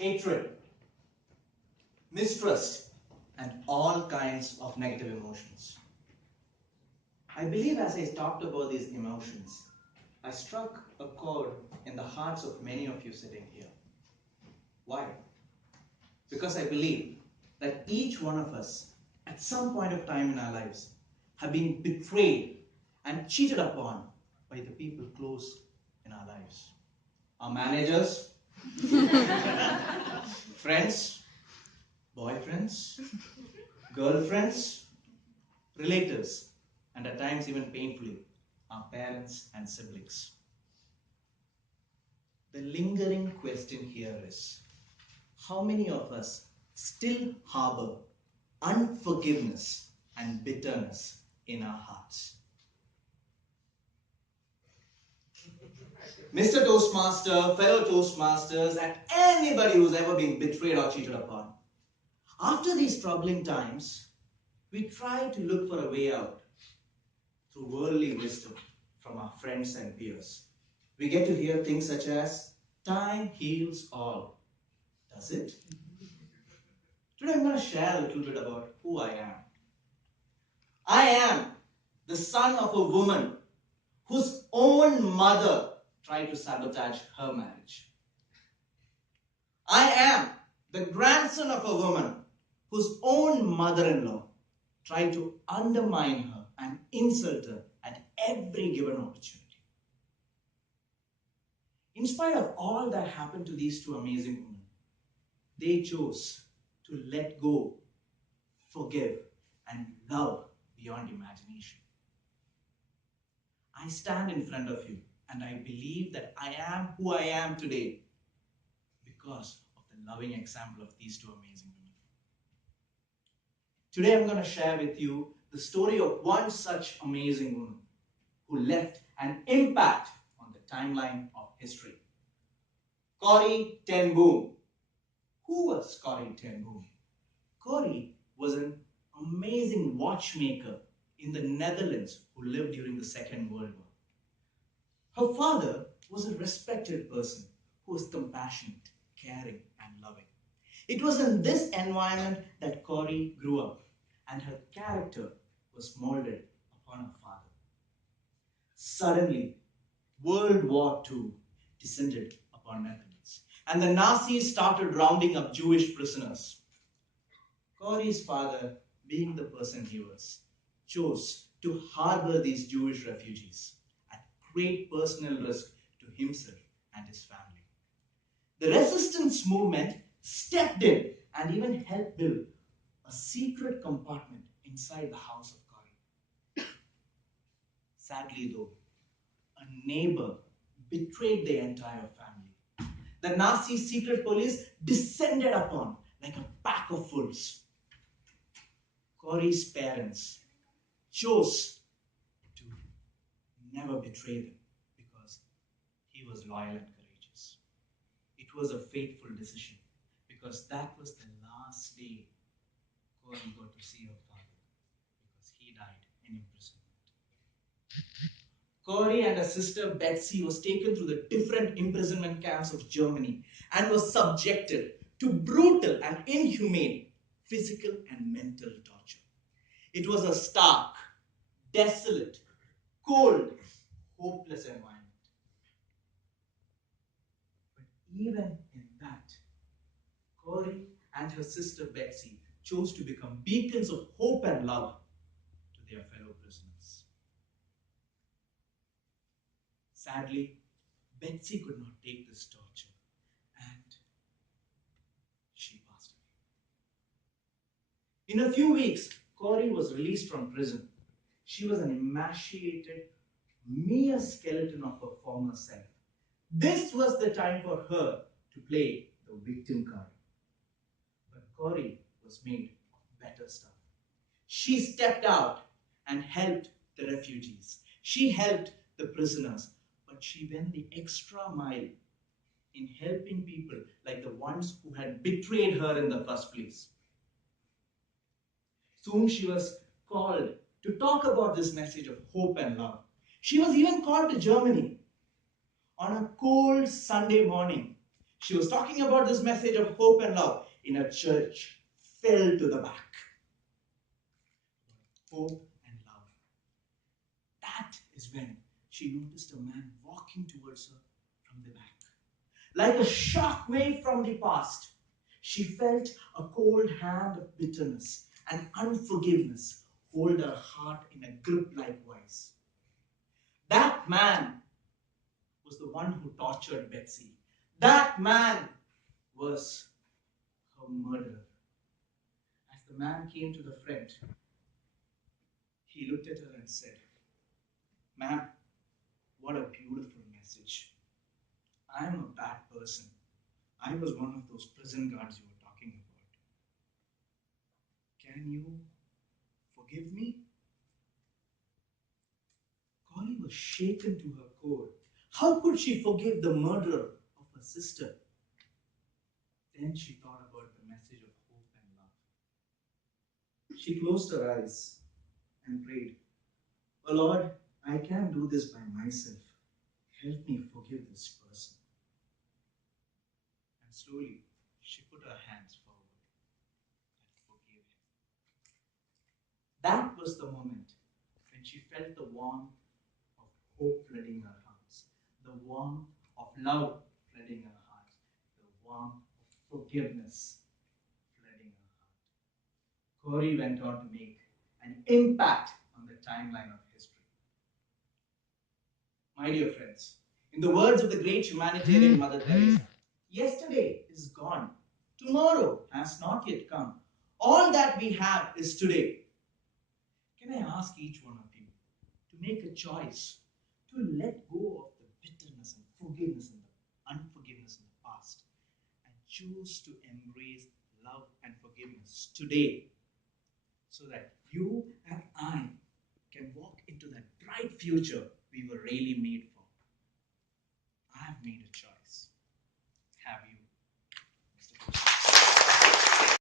hatred, mistrust, and all kinds of negative emotions. I believe as I talked about these emotions, I struck a chord in the hearts of many of you sitting here. Why? Because I believe that each one of us, at some point of time in our lives, have been betrayed and cheated upon by the people close in our lives. Our managers, friends, boyfriends, girlfriends, relatives, and at times even painfully, our parents and siblings. The lingering question here is, how many of us still harbor unforgiveness and bitterness in our hearts? Mr. Toastmaster, fellow Toastmasters, and anybody who's ever been betrayed or cheated upon. After these troubling times, we try to look for a way out through worldly wisdom from our friends and peers. We get to hear things such as, time heals all. Does it? Today I'm going to share a little bit about who I am. I am the son of a woman whose own mother tried to sabotage her marriage. I am the grandson of a woman whose own mother-in-law tried to undermine her and insult her at every given opportunity. In spite of all that happened to these two amazing women, they chose to let go, forgive, and love beyond imagination. I stand in front of you and I believe that I am who I am today because of the loving example of these two amazing women. Today I'm going to share with you the story of one such amazing woman who left an impact on the timeline of history. Corrie ten Boom. Who was Corrie ten Boom? Corrie was an amazing watchmaker in the Netherlands who lived during the Second World War. Her father was a respected person who was compassionate, caring, and loving. It was in this environment that Corrie grew up, and her character was molded upon her father. Suddenly, World War II descended upon Netherlands, and the Nazis started rounding up Jewish prisoners. Corrie's father, being the person he was, chose to harbor these Jewish refugees at great personal risk to himself and his family. The resistance movement stepped in and even helped build a secret compartment inside the house of Corrie. Sadly though, a neighbor betrayed the entire family. The Nazi secret police descended upon like a pack of wolves. Corrie's parents chose to never betray them because he was loyal and courageous. It was a fateful decision because that was the last day Corrie got to see her father because he died in imprisonment. Corrie and her sister Betsy was taken through the different imprisonment camps of Germany and was subjected to brutal and inhumane physical and mental torture. It was a stark, desolate, cold, hopeless environment. But even in that, Corrie and her sister Betsy chose to become beacons of hope and love to their fellow prisoners. Sadly, Betsy could not take this torture and she passed away. In a few weeks, Corrie was released from prison. She was an emaciated, mere skeleton of her former self. This was the time for her to play the victim card. But Corrie was made of better stuff. She stepped out and helped the refugees. She helped the prisoners. But she went the extra mile in helping people like the ones who had betrayed her in the first place. Soon she was called to talk about this message of hope and love. She was even called to Germany. On a cold Sunday morning, She was talking about this message of hope and love in a church fell to the back. Hope and love. That is when she noticed a man walking towards her from the back. Like a shock wave from the past, she felt a cold hand of bitterness and unforgiveness hold her heart in a grip like vice. That man was the one who tortured Betsy. That man was her murderer. As the man came to the front, he looked at her and said, "Ma'am, what a beautiful message. I am a bad person. I was one of those prison guards you were talking about. Can you forgive me?" Corey was shaken to her core. How could she forgive the murderer of her sister? Then she thought about the message of hope and love. She closed her eyes and prayed, "Oh Lord, I can't do this by myself. Help me forgive this person." And slowly, she put her hands forward and forgave him. That was the moment when she felt the warmth of hope flooding her heart, the warmth of love flooding her heart, the warmth of forgiveness flooding her heart. Corey went on to make an impact on the timeline of history. My dear friends, in the words of the great humanitarian Mother Teresa, yesterday is gone, tomorrow has not yet come. All that we have is today. Can I ask each one of you to make a choice to let go of the bitterness and forgiveness and the unforgiveness in the past and choose to embrace love and forgiveness today so that you and I can walk into that bright future we were really made for? I have made a choice. Have you?